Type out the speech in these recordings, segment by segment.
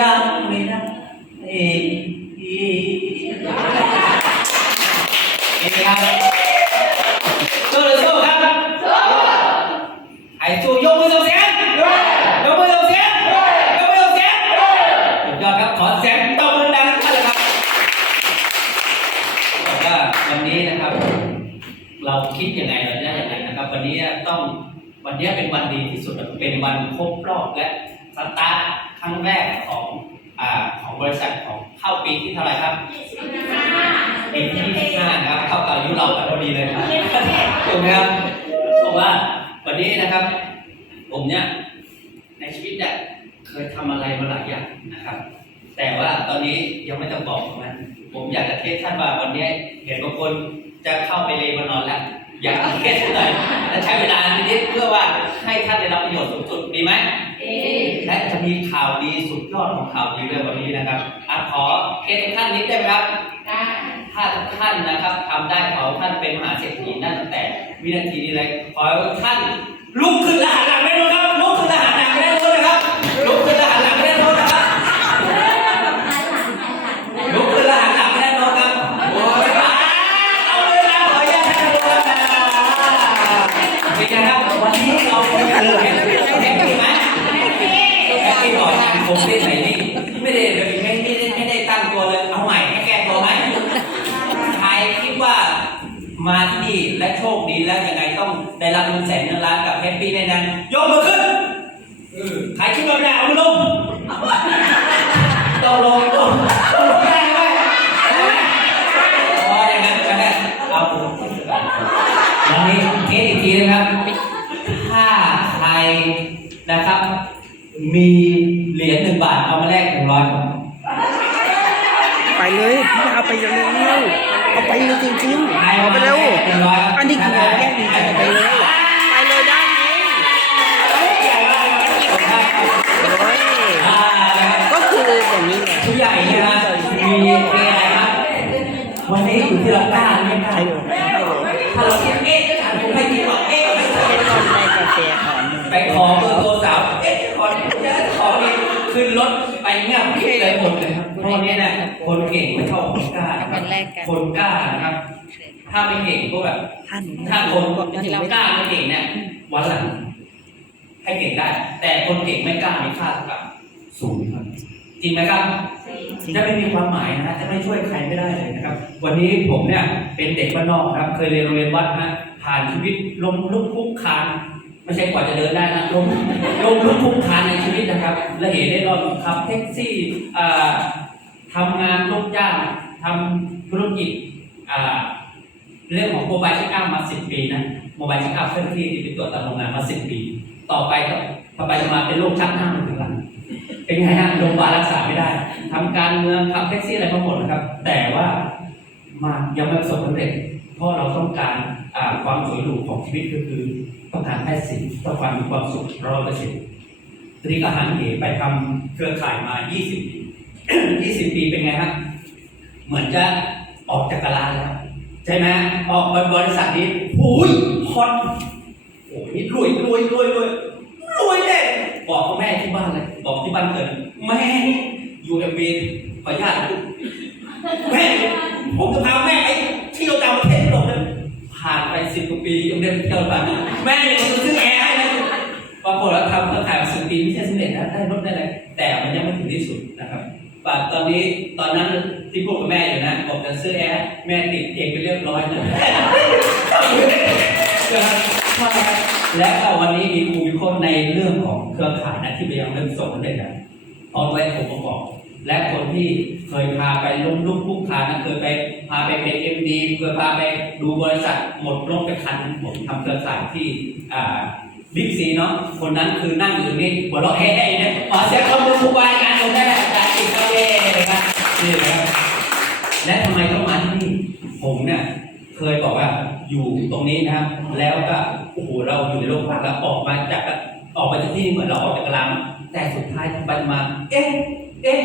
ยังไม่ได้เอ้ยเห็นไหมครับสู้หรือสู้ครับไอ้สู้ยกมือส่งเสียงยกมือส่งเสียงยกมือส่งเสียงสุดยอดครับขอเสียงตบมือดังท่านเลยครับบอกว่าวันนี้นะครับ เราคิดยังไงเราจะได้ยังไงนะครับ วันนี้ต้องวันนี้เป็นวันดีที่สุดเป็นวันครบรอบและ สตาร์ทครั้งแรกของอ่าของบริษัทของเข้าปีที่เท่าไหร่ครับปีที่25นะครับเข้ากับอายุเรากันพอดีเลยครับถูกไหมครับเพราะว่าวันนี้นะครับ ผมเนี่ยในชีวิตเนี่ยเคยทำอะไรมาหลายอย่างนะครับ แต่ว่าตอนนี้ยังไม่ต้องบอกนะผมอยากจะเทศท่านว่าวันนี้เห็นบางคนจะเข้าไปเลบานอนแล้ว อยากจะเทศหน่อยและใช้เวลานิดๆเพื่อว่าให้ท่านได้รับประโยชน์สูงสุดดีไหมและจะมีข่าวดีสุดยอดของข่าวดีเรื่องวันนี้นะครับอะขอเทศทุกท่านนิดได้ไหมครับถ้าทุกท่านนะครับทำได้ขอให้ท่านเป็นมหาเศรษฐีนั่นตั้งแต่วินาทีนี้เลยขอให้ท่านลุกขึ้นและหันหลัง วันนี้เราคุยกันเห็นเห็นไหมแค่ที่บอกผมเล่นไหนนี่ไม่ได้ไม่ไม่ได้ไม่ได้ตั้งตัวเลยเอาใหม่ให้แก้ตัวใหม่ใครคิดว่ามาที่นี่และโชคดีแล้วยังไงต้องได้รับเงินแสนเงินล้านกับแฮปปี้แน่นอนยกมือขึ้นใครคิดว่าไม่ได้เอามือลงต้องลงต้องต้องลงได้ไหมได้ไหมพออย่างนั้นก็ได้เอาวันนี้เทสอีกทีนะครับ ถ้าใครนะครับ มีเหรียญหนึ่งบาทเอามาแลกหนึ่งร้อยบาทไปเลยพี่เอาไปเร็วๆเอาไปเลยจริงๆเอาไปเร็วอันนี้คือแยกดีเอาไปเลยไปเลยได้ไหมก็คืออย่างนี้ไงผู้ใหญ่นะมีอะไรครับวันนี้อยู่ที่เรากล้าไม่กล้า เงียบกริบเลยหมดเลยครับเพราะวันนี้นะคนเก่งไม่เท่าคนกล้านะครับเป็นแรกกันคนกล้านะครับ ถ้าไม่เก่งก็แบบท่านถ้าคนเรากล้าไม่เก่งเนี่ยวันหลังให้เก่งได้ แต่คนเก่งไม่กล้ามีค่าเท่ากับศูนย์ครับจริงไหมครับจะไม่มีความหมายนะฮะจะไม่ช่วยใครไม่ได้เลยนะครับ วันนี้ผมเนี่ยเป็นเด็กบ้านนอกครับ เคยเรียนโรงเรียนวัดนะผ่านชีวิตลมลุกคลุกคลาน ไม่ใช่กว่าจะเดินได้นะลมลมลุกคลุกคลานในชีวิตนะครับ และเหตุได้รอดขับแท็กซี่ทำงานลูกจ้างทำธุรกิจเรื่องของโมบายเช็คอัพมาสิบปีนะโมบายเช็คอัพเคลื่อนที่ที่เป็นตัวตามโรงงานมาสิบปี ต่อไปก็ต่อไปจะมาเป็นโรคชักหน้ามาถึงหลังเป็นไงฮะโรงพยาบาลรักษาไม่ได้ทำการเมืองขับแท็กซี่อะไรมาหมดนะครับ แต่ว่า มายังไม่ประสบความสำเร็จ เพราะเราต้องการความสวยหรูของชีวิตก็คือต้องการแพทย์สินต้องการมีความสุขร้อยเปอร์เซ็นต์ทีนี้ก็หันเหไปทำเครือข่ายมา 20 ปี 20 ปีเป็นไงฮะเหมือนจะออกจากตลาดแล้วใช่ไหมออกบริษัทนี้หูยฮอตโอ้ยรวยรวยรวยรวยรวยเลยบอกพ่อแม่ที่บ้านเลย บอกที่บ้านเกิดแม่อยู่เอ็มบีขออนุญาตแม่ ผมจะพาแม่ไปเที่ยวต่างประเทศยุโรปเลยผ่านไปสิบกว่าปียังเดินเที่ยวไปแม่ยังจะซื้อแอร์ให้เลยปรากฏว่าทำเครือข่ายสิบปีไม่ใช่สำเร็จนะได้รถได้อะไรแต่มันยังไม่ถึงที่สุดนะครับป่าตอนนี้ตอนนั้นที่พูดกับแม่อยู่นะบอกจะซื้อแอร์แม่ติดเองไปเรียบร้อยนะและก็วันนี้มีครูมีคนในเรื่องของเครือข่ายนะที่ไปยังเรื่องส่งได้กันพร้อมไว้ผมประกอบ และคนที่เคยพาไปล้มลุกคุกคานนะเคยไปพาไปเป็นเอ็มดีเคยพาไปดูบริษัทหมดลบไปคันผมทำเครือข่ายที่บิ๊กซีเนาะคนนั้นคือนั่งอยู่นี่หัวเราะเฮ้ๆเนี่ยขอเสียงปรบมือครูบาอาจารย์ลงได้ไหมอาจารย์ติดเก้าเล่นะครับนี่นะครับและทำไมต้องมาที่นี่ผมเนี่ยเคยบอกว่าอยู่ตรงนี้นะครับ แล้วก็โอ้โหเราอยู่ในโรงพยาบาลเราออกมาจากออกมาจากที่นี่เหมือนเราออกจากกลามแต่สุดท้ายไปมา เอ๊ะ เอ๊ะ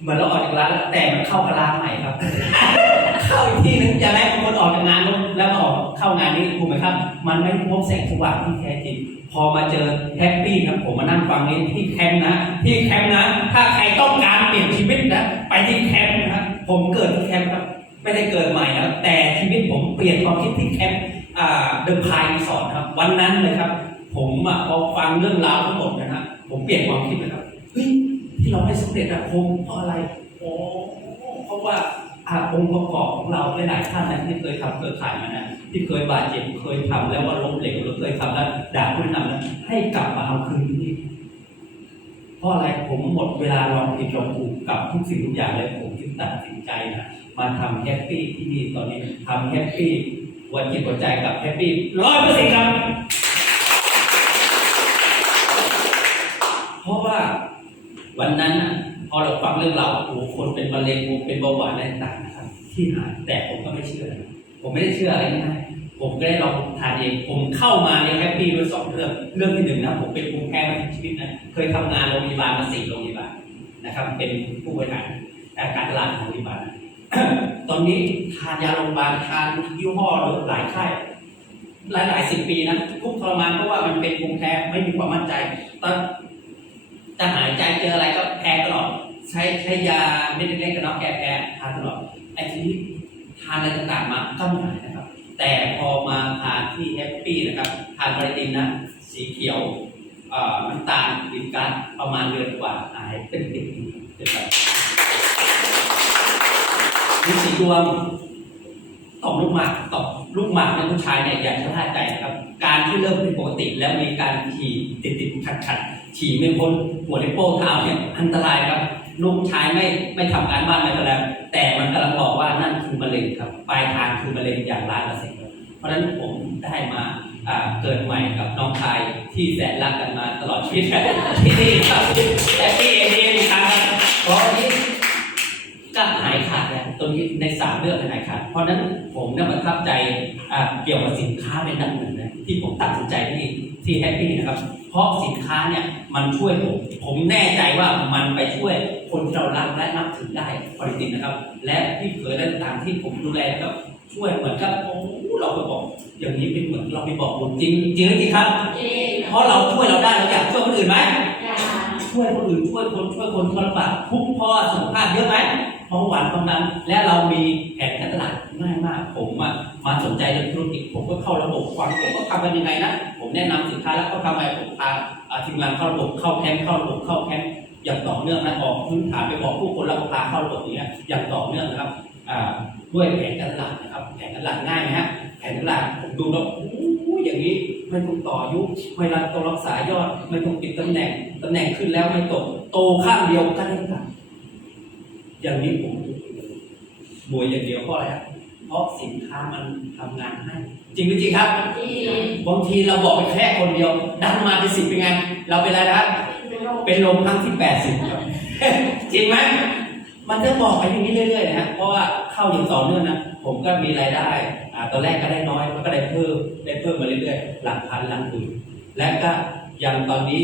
เหมือนเราออกจากร้านแล้วแต่มันเข้ากะลาใหม่ครับ เข้าอีกที่นึงจะแม้คนออกจากงานนู้นแล้วมาออกเข้างานนี้ถูกไหมครับ มันไม่พบแสงสว่างที่แท้จริงพอมาเจอแฮปปี้ครับผมมานั่งฟังนี้ที่แคมป์นะ ที่แคมป์นะ ถ้าใครต้องการเปลี่ยนชีวิตนะไปที่แคมป์นะผมเกิดที่แคมป์ครับไม่ได้เกิดใหม่นะแต่ชีวิตผมเปลี่ยนความคิดที่แคมป์อ่าเดอะพายสอนครับ วันนั้นเลยครับ ผมอะพอฟังเรื่องราวทั้งหมดนะฮะผมเปลี่ยนความคิดเลยครับเฮ้ย เราไม่สำเร็จอะคงเพราะอะไรโอ้เพราะว่าอาองค์ประกอบของเราหลายท่านนะที่เคยทำเครือข่ายมานะที่เคยบาดเจ็บเคยทำแล้วว่าล้มเหลวหรือเคยทำแล้วด่าผู้นำนะให้กลับมาเอาคืนที่เพราะอะไรผมหมดเวลาลองผิดลองถูกกับทุกสิ่งทุกอย่างเลยผมจึงตัดสินใจนะมาทำแฮปปี้ที่นี่ตอนนี้ทำแฮปปี้วันจิตหัวใจกับแฮปปี้ร้อยเปอร์เซ็นต์ครับ เพราะว่า วันนั้นน่ะพอเราฟังเรื่องราวโอ้คนเป็นมะเร็งเป็นเบาหวานอะไรต่างนะครับ ที่หายแต่ผมก็ไม่เชื่อ ผมไม่ได้เชื่ออะไรง่ายผมก็ได้ลองทานเองผมเข้ามาในแฮปปี้ด้วยสองเรื่องเรื่องที่หนึ่งนะผมเป็นภูมิแพ้มาทั้งชีวิตนะเคยทำงานโรงพยาบาลมาสี่โรงพยาบาลนะครับ เป็นผู้บริหารการตลาดของโรงพยาบาลตอนนี้ทานยาโรงพยาบาลทานยี่ห้อหลายค่ายหลายหลายสิบปีนะทุกทรมานเพราะว่ามันเป็นภูมิแพ้ไม่มีความมั่นใจตอน จะหายใจเจออะไรก็แพ้ตลอด ใช้ใช้ยาเม็ดเล็กๆกับน้องแก้แพ้ทานตลอดไอ้ทีนี้ทานอะไรต่างๆมาก็ไม่หายนะครับ แต่พอมาทานที่แฮปปี้นะครับ ทานบริตินนะสีเขียวอ่อน้ำตาลกินกันประมาณเดือนกว่าหายเป็นติดๆเลยครับมีสีดวงต่อมลูกหมากต่อมลูกหมากในผู้ชายเนี่ยอย่าชะล่าใจนะครับ การที่เริ่มเป็นปกติแล้วมีการฉี่ติดติดขัดขัดๆ ฉี่ไม่พ้นหัวในโป้เท้าเนี่ยอันตรายครับ ลูกชายไม่ไม่ทำการบ้านไม่เป็นไรแต่มันกำลังบอกว่านั่นคือมะเร็งครับปลายทางคือมะเร็งอย่างร้ายเปอร์เซ็นต์เพราะฉะนั้นผมได้มาอ่าเกิดใหม่กับน้องชายที่แสนรักกันมาตลอดชีวิตที่นี่ครับและที่เอเดียอีกครับเพราะวันนี้ก็หายขาดแล้วตรงนี้ในสามเรื่องหายขาด เพราะฉะนั้นผมเนี่ยประทับใจอ่าเกี่ยวกับสินค้าเป็นดังหนึ่งนะที่ผมตัดสินใจที่ที่แฮปปี้นะครับ เพราะสินค้าเนี่ย มันช่วยผม ผมแน่ใจว่ามันไปช่วยคนที่เรารักและนับถือได้ปริตินนะครับ และที่เผยและต่างๆที่ผมดูแลนะครับช่วยเหมือนกับโอ้เราไปบอก อย่างนี้เป็นเหมือนเราไปบอกบุญจริงจริงหรือจริงครับเพราะเราช่วยเราได้เราอยากช่วยคนอื่นไหมช่วยคนอื่นช่วยคนช่วยคนทรมานทุกข์เพราะว่าสุขภาพเยอะไหมเพราะหวานความดันและเรามีแผนการตลาดง่ายมากผมอะมาสนใจเรื่องธุรกิจผมก็เข้าระบบฟังผมก็ทำกันยังไงนะ ผมแนะนำสินค้าแล้วเขาทำอะไรผมพาทีมงานเข้าระบบเข้าแคมป์เข้าระบบเข้าแคมป์อย่างต่อเนื่องนะออกพื้นฐานไปบอกผู้คนแล้วก็พาเข้าระบบอย่างเงี้ยอย่างต่อเนื่องนะครับด้วยแผนการตลาดนะครับแผนการตลาดง่ายไหมฮะแผนการตลาดผมดูแล้วอย่างนี้ไม่ต้องต่อยุไม่รับต้องรักษายอด ไม่ต้องปิดตำแหน่งตำแหน่งขึ้นแล้วไม่ตก โตข้างเดียวก็ได้ตังอย่างนี้ผมบวยอย่างเดียวเพราะอะไรครับ เพราะสินค้ามันทำงานให้ จริงหรือจริงครับบางทีเราบอกไปแค่คนเดียว ดันมาเป็นสิบเป็นไง เราเป็นอะไรนะครับเป็นลมครั้งที่แปดสิบครับจริงไหมมันจะบอกไปอย่างนี้เรื่อยๆนะฮะเพราะว่าเข้าอย่างต่อเนื่องนะผมก็มีรายได้อ่าตอนแรกก็ได้น้อยมันก็ได้เพิ่มได้เพิ่มมาเรื่อยๆหลักพันหลักหมื่นและก็อย่างตอนนี้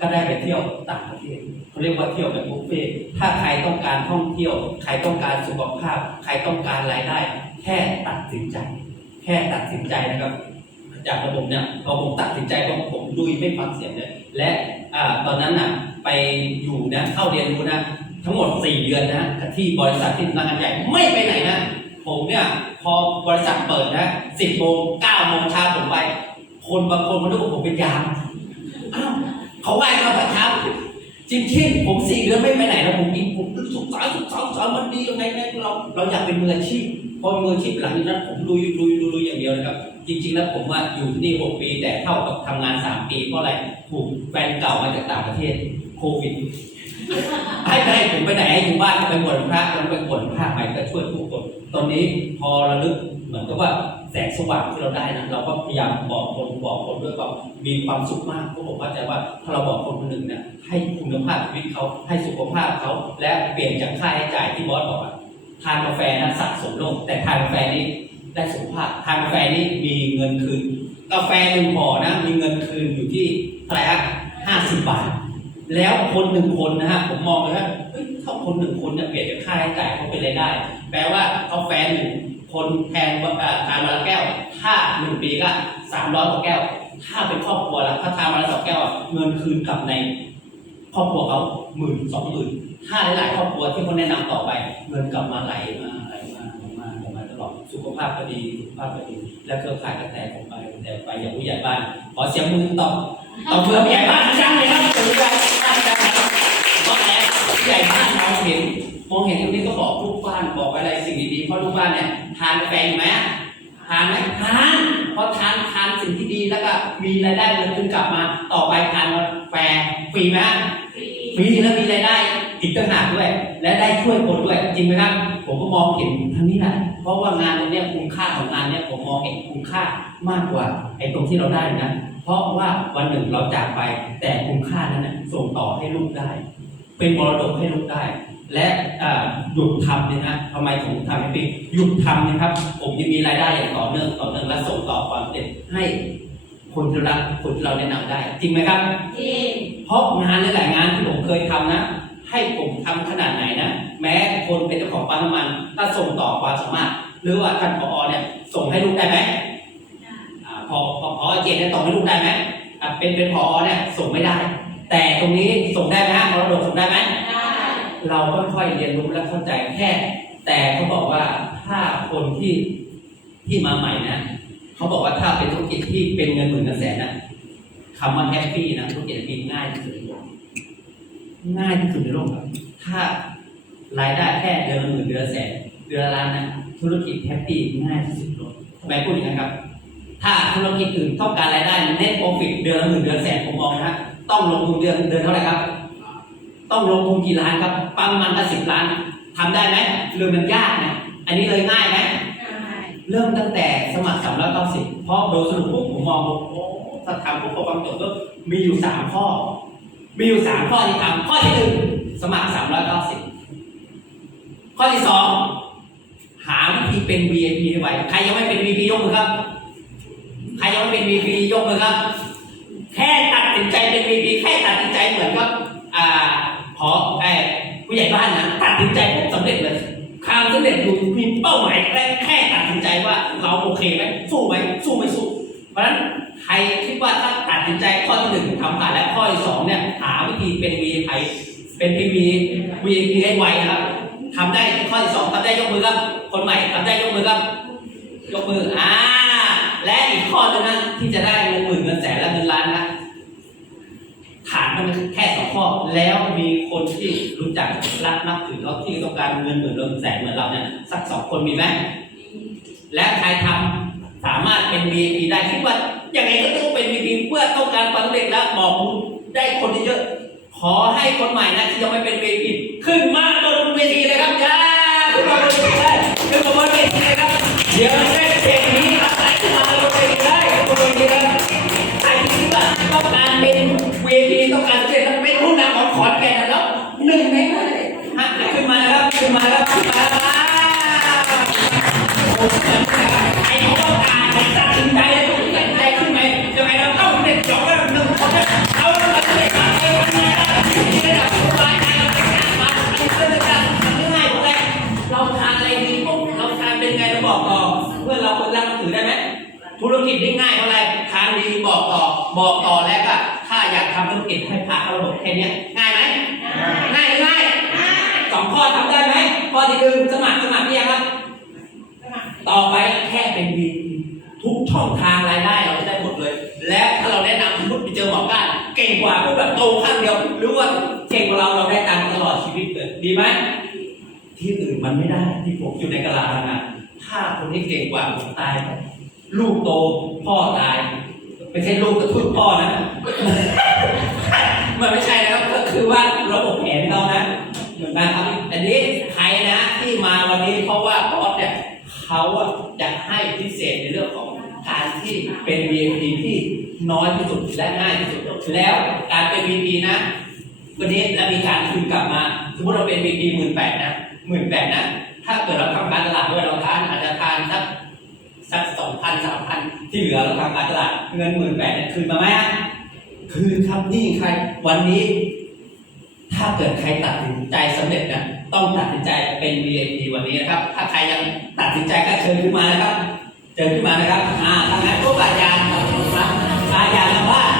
ก็ได้ไปเที่ยวต่างประเทศเขาเรียกว่าเที่ยวแบบบุฟเฟ่ต์ถ้าใครต้องการท่องเที่ยว ใครต้องการสุขภาพ ใครต้องการรายได้ แค่ตัดสินใจ แค่ตัดสินใจนะครับจากระบบเนี่ยพอผมตัดสินใจว่าผมดุยไม่ฟังเสียงเลยและอ่าตอนนั้นน่ะไปอยู่นะเข้าเรียนรู้นะทั้งหมด 4 เดือนนะที่บริษัทที่ทำงานใหญ่ไม่ไปไหนนะผมเนี่ยพอบริษัทเปิดนะ10โมง9โมงเช้าผมไป คนบางคนมาดูว่าผมเป็นยามอ้าวเขาไหว้มาแต่เช้าจริงๆผมสี่เดือนไม่ไปไหนแล้วผมกินผมสุขสาวสุขสาวสาวมันดียังไงเนี่ยเราเราอยากเป็นมืออาชีพ พอมืออาชีพหลังนั้นผมลุยลุยลุยอย่างเดียวนะครับ จริง ๆ แล้วผมว่าอยู่ที่นี่6ปี แต่เท่ากับทำงาน3ปีเพราะอะไรถูกแฟนเก่ามาจากต่างประเทศโควิดให้ให้ผมไปไหนให้อยู่บ้านก็ไปบวชพระแล้วไปบวชพระใหม่ก็ช่วยผู้คนตอนนี้พอระลึกเหมือนกับว่าแสงสว่างที่เราได้นะเราก็พยายามบอกคนบอกคนด้วยก็มีความสุขมากเพราะผมว่าใจว่าถ้าเราบอกคนคนหนึ่งเนี่ยให้คุณภาพชีวิตเขาให้สุขภาพเขาและเปลี่ยนจากค่าใช้จ่ายที่บอสบอกอะ ทานกาแฟนะสะสมลง แต่ทานกาแฟนี้ได้สุขภาพทานกาแฟนี้มีเงินคืน กาแฟหนึ่งห่อนะ มีเงินคืนอยู่ที่เท่าไหร่ฮะห้าสิบบาท แล้วคนหนึ่งคนนะฮะผมมองเลยว่าเฮ้ยถ้าคนหนึ่งคนเนี่ยเปลี่ยนจากค่าใช้จ่ายเขาเป็นรายได้ แปลว่ากาแฟหนึ่งคนแทนว่าอ่าทานวันละแก้ว ถ้าหนึ่งปีก็สามร้อยกว่าแก้ว ถ้าเป็นครอบครัวละถ้าทานวันละสองแก้วเงินคืนกลับในครอบครัวเขาหมื่นสองหมื่น ถ้าหลาย ๆ ครอบครัวที่เขาแนะนำต่อไปเงินกลับมาไหลมาไหลมาไหลมาไหลมาตลอดสุขภาพก็ดีสุขภาพก็ดี แล้วเครือข่ายก็แตกออกไปแตกไปอย่างผู้ใหญ่บ้าน ขอเสียงมือตอบตอบเพื่อผู้ใหญ่บ้านจังเลยครับผู้ใหญ่บ้านจังครับเพราะอะไรผู้ใหญ่บ้านมองเห็นมองเห็นตรงนี้ก็บอกลูกบ้านบอกอะไรสิ่งดีๆเพราะลูกบ้านเนี่ยทานกาแฟอยู่ไหมทานไหมทานเพราะทานทานสิ่งที่ดีแล้วก็มีรายได้เงินขึ้นกลับมา ต่อไปทานกาแฟฟรีไหมฟรีแล้วมีรายได้ อีกต่างหากด้วย และได้ช่วยคนด้วยจริงไหมครับ ผมก็มองเห็นทั้งนี้แหละเพราะว่างานตรงเนี้ยคุณค่าของงานเนี้ยผมมองเห็นคุณค่ามากกว่าไอ้ตรงที่เราได้นะเพราะว่าวันหนึ่งเราจากไป แต่คุณค่านั้นนะส่งต่อให้ลูกได้ เป็นมรดกให้ลูกได้ และอ่าหยุดทำเนี่ยนะทำไมผมทำให้ปีหยุดทำนะครับ ผมจะมีรายได้อย่างต่อเนื่องต่อเนื่องและส่งต่อความสำเร็จให้คนที่รักคนที่เราแนะนำได้ จริงไหมครับเพราะงานหลายๆงานที่ผมเคยทำนะ ให้ผมทำขนาดไหนนะ แม้คนเป็นเจ้าของปั๊มน้ำมันถ้าส่งต่อความสามารถ หรือว่าท่านผอเนี่ยส่งให้ลูกได้ไหมอ่าพอพอพอเจนเนี่ยส่งให้ลูกได้ไหมอะเป็นเป็นผอเนี่ยส่งไม่ได้ แต่ตรงนี้ส่งได้ไหมฮะมรดกส่งได้ไหมเราค่อยๆเรียนรู้และเข้าใจแค่ แต่เขาบอกว่าถ้าคนที่ที่มาใหม่นะเขาบอกว่าถ้าเป็นธุรกิจที่เป็นเงินหมื่นเงินแสนนะคำว่าแฮปปี้นะธุรกิจมีง่ายที่สุดในโลก ง่ายที่สุดในโลกครับถ้ารายได้แค่เดือนละหมื่นเดือนละแสนเดือนละล้านนะธุรกิจแฮปปี้ง่ายที่สุดในโลกทำไมพูดอย่างนั้นครับ ถ้าธุรกิจอื่นต้องการรายได้เน็ตโปรฟิตเดือนละหมื่นเดือนละแสนผมมองนะต้องลงทุนเดือนเดือนเท่าไหร่ครับ ต้องลงทุนกี่ล้านครับปั๊มมันก็สิบล้านทำได้ไหมหรือมันยากนะอันนี้เลยง่ายไหมเริ่มตั้งแต่สมัครสามร้อยเก้าสิบเพราะโดยสรุปปุ๊บผมมองว่าโอ้ถ้าทำปุ๊บพอฟังจบก็มีอยู่สามข้อ มีอยู่สามข้อที่ทำข้อที่หนึ่งสมัครสามร้อยเก้าสิบข้อที่สองหาวิธีเป็น VIP ให้ไวใครยังไม่เป็น VIP ยกมือครับ ใครยังไม่เป็น VIP ยกมือครับ แค่ตัดสินใจเป็น VIP แค่ตัดสินใจเหมือนกับอ่าพอไอ้ผู้ใหญ่บ้านนะตัดสินใจปุ๊บสำเร็จเลยความสำเร็จอยู่มีเป้าหมายแค่แค่ตัดสินใจว่าเราโอเคไหมสู้ไหมสู้ไม่สู้ เพราะฉะนั้นใครคิดว่าถ้าตัดสินใจข้อที่หนึ่งทำผ่านและข้อที่สองเนี่ย หาวิธีเป็น VIP เป็น PV VIP ให้ไวนะครับทำได้ข้อที่สองทำได้ยกมือครับ คนใหม่ทำได้ยกมือครับ ยกมืออ่าและอีกข้อหนึงนะที่จะได้เงินหมื่นเงินแสนและเงินล้านนะฐานมันแค่สองข้อแล้วมีคนที่รู้จักรักนับถือเขาที่ต้องการเงินหมื่นเงินแสนเหมือนเราเนี่ยสักสองคนมีไหมและใครทำสามารถเป็น VIP ได้คิดว่าอย่างไรก็ต้องเป็น VIP เพื่อต้องการความสำเร็จและบอกบุญได้คนเยอะ ขอให้คนใหม่นะที่ยังไม่เป็น VIP ขึ้นมาบนเวทีเลยครับจ้าขึ้นมาบนเวทีเลยขึ้นมาบนเวทีเลยครับเดี๋ยวได้เพลงนี้ครับไหลขึ้นมาบนเวทีได้บนเวทีเลยใครที่คิดว่าต้องการเป็นเวทีต้องการเป็นเป็นผู้นำของขอนแก่นแล้วหนึ่งในนั้นฮะขึ้นมาแล้วครับขึ้นมาแล้วขึ้นมาแล้ว บอกต่อบอกต่อแล้วก็ถ้าอยากทำธุรกิจให้ผ่านเข้าระบบแค่เนี้ยง่ายไหมง่ายหรือง่ายสองข้อทำได้ไหมข้อที่หนึ่งสมัครสมัครหรือยังครับต่อไปแค่เป็นดีทุกช่องทางรายได้เราจะได้หมดเลย และถ้าเราแนะนำสมมติไปเจอหมอก้านเก่งกว่าพวกแบบโตข้างเดียว หรือว่าเก่งกว่าเราเราได้ตังค์ตลอดชีวิตเลยดีไหมที่อื่นมันไม่ได้ที่ผมอยู่ในกะลานะถ้าคนที่เก่งกว่าผมตายไปลูกโตพ่อตาย ไม่ใช่ลูกกระทุ่นพ่อนะ มันไม่ใช่นะครับก็คือว่าระบบแผนเรานะเหมือนกันครับอันนี้ใครนะที่มาวันนี้เพราะว่าบอสเนี่ยเขาอะจะให้พิเศษในเรื่องของการที่เป็น VIP ที่น้อยที่สุดและง่ายที่สุดแล้วการเป็น VIP นะวันนี้แล้วมีการคืนกลับมา สมมติเราเป็น VIP หมื่นแปดนะหมื่นแปดนะถ้าเกิดเราทำการตลาดด้วยเราทานอาจจะทานสัก สักสองพันสามพันที่เหลือเราทำการตลาดเงินหมื่นแปดเนี่ยคืนมาไหมฮะคืนครับนี่ใครวันนี้ ถ้าเกิดใครตัดสินใจสำเร็จนะต้องตัดสินใจเป็น VIP วันนี้นะครับ ถ้าใครยังตัดสินใจก็เชิญขึ้นมานะครับเชิญขึ้นมานะครับอ่าทำงนั้นพวกอาจายาครับอายาทางบ้าน